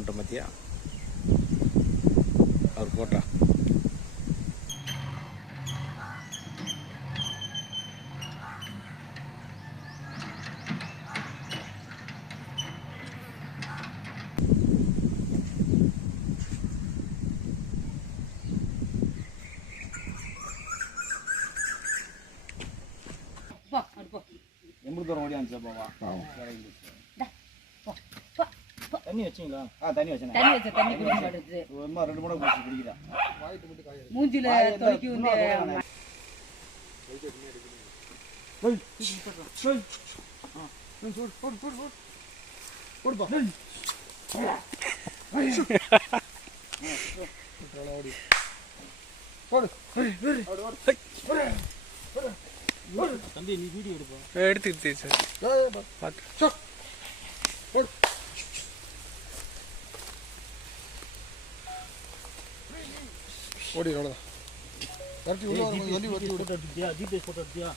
பண்ணிட்டோம் பார்த்தியா அவர் போட்டா. எம்பது தூரம் ஓடியாந்துச்சு பாவா தண்ணி வச்சிங்களா? ஆ தண்ணி வச்சேன் தண்ணி வச்ச தண்ணி குடிக்க மாட்டேங்குது சும்மா ரெண்டு மூணு குடிச்சு குடிக்கிறேன் மூஞ்சில தொலைக்கி வந்து தம்பி நீ வீடியோ எடுப்பா. எடுத்துக்கிட்டு சார். பார்த்து ஓடி அவ்வளோதான் கரெக்டி உள்ள வரும்போது வண்டி வட்டி ஜிபிஎஸ் போட்டோ எடுத்தியா?